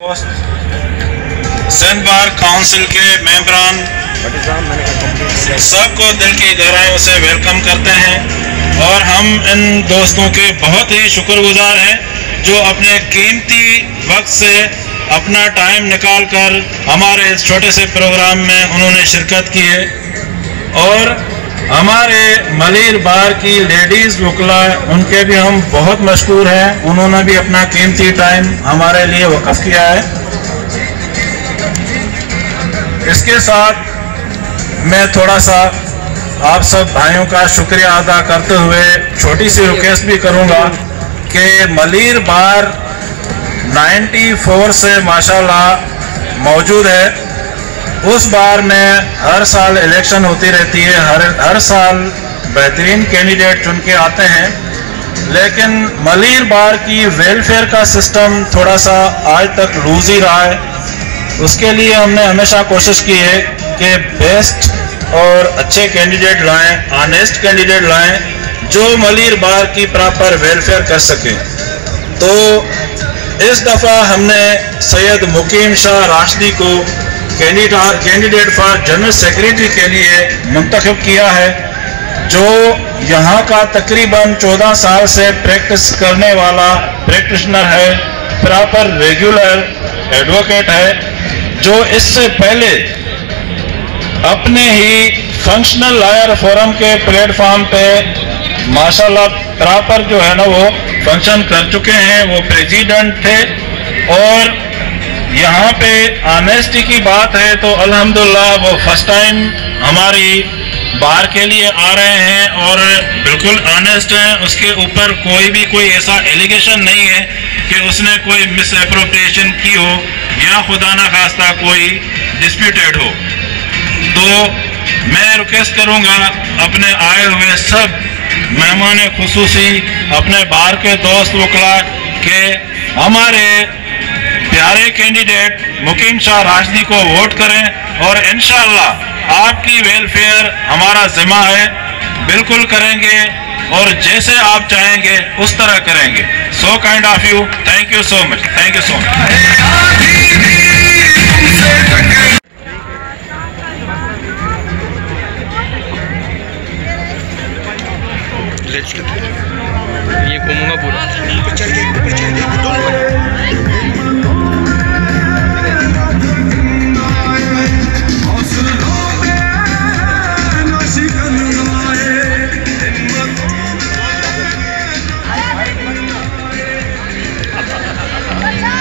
Sindh bar council के मेंबरान सबको दिल की गहराइयों से वेलकम करते हैं और हम इन दोस्तों के बहुत ही शुक्रगुजार हैं जो अपने कीमती वक्त से अपना टाइम निकालकर हमारे इस छोटे से प्रोग्राम में उन्होंने शिरकत की है। और हमारे मलीर बार की लेडीज़ वकला उनके भी हम बहुत मशकूर हैं, उन्होंने भी अपना कीमती टाइम हमारे लिए वक़्फ़ किया है। इसके साथ मैं थोड़ा सा आप सब भाइयों का शुक्रिया अदा करते हुए छोटी सी रिक्वेस्ट भी करूंगा कि मलीर बार 94 से माशाल्लाह मौजूद है। उस बार में हर साल इलेक्शन होती रहती है, हर साल बेहतरीन कैंडिडेट चुन के आते हैं, लेकिन मलीर बार की वेलफेयर का सिस्टम थोड़ा सा आज तक लूज ही रहा है। उसके लिए हमने हमेशा कोशिश की है कि बेस्ट और अच्छे कैंडिडेट लाएं, ऑनेस्ट कैंडिडेट लाएं जो मलीर बार की प्रॉपर वेलफेयर कर सकें। तो इस दफ़ा हमने सैयद मुकीम शाह राशिदी को कैंडिडेट फॉर जनरल सेक्रेटरी के लिए मुंतखब किया है, जो यहाँ का तकरीबन 14 साल से प्रैक्टिस करने वाला प्रैक्टिशनर है, प्रॉपर रेगुलर एडवोकेट है, जो इससे पहले अपने ही फंक्शनल लॉयर फोरम के प्लेटफॉर्म पे माशाल्लाह प्रॉपर जो है ना वो फंक्शन कर चुके हैं। वो प्रेसिडेंट थे और यहाँ पे ऑनेस्टी की बात है तो अल्हम्दुलिल्लाह वो फर्स्ट टाइम हमारी बार के लिए आ रहे हैं और बिल्कुल ऑनेस्ट हैं। उसके ऊपर कोई ऐसा एलिगेशन नहीं है कि उसने कोई मिस एप्रोप्रिएशन की हो या खुदा ना खास्ता कोई डिस्प्यूटेड हो। तो मैं रिक्वेस्ट करूँगा अपने आए हुए सब मेहमान खुसूसी अपने बार के दोस्त वकला के हमारे प्यारे कैंडिडेट मुकीम शाह राशिदी को वोट करें और इंशाअल्लाह आपकी वेलफेयर हमारा जिम्मा है, बिल्कुल करेंगे और जैसे आप चाहेंगे उस तरह करेंगे। So kind of you, thank you so much, thank you so much. ये घूमूंगा पूरा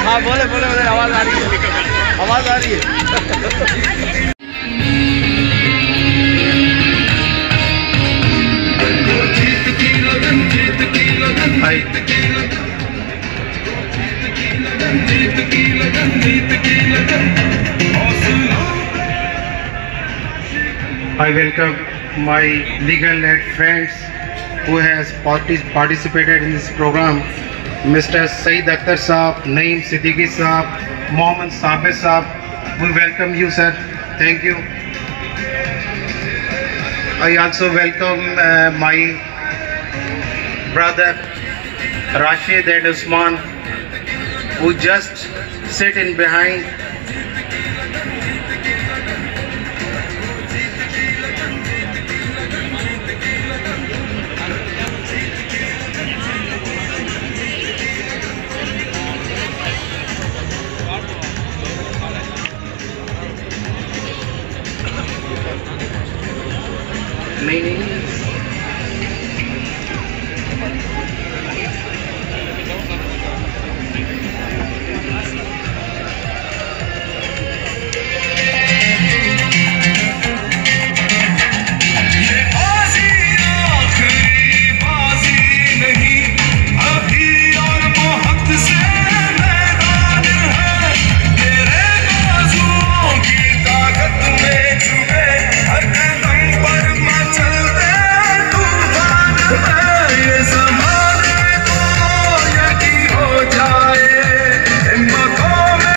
हाँ बोले बोले बोले आवाज आ रही है, आवाज आ रही है। I welcome my legal aid friends who has participated in this program. Mr. Saeed Akhtar Saab, Naeem Siddiqui Saab, Mohammad Sabir Saab, we welcome you, sir. Thank you. I also welcome my brother Rashid and Usman, who just sit in behind. नहीं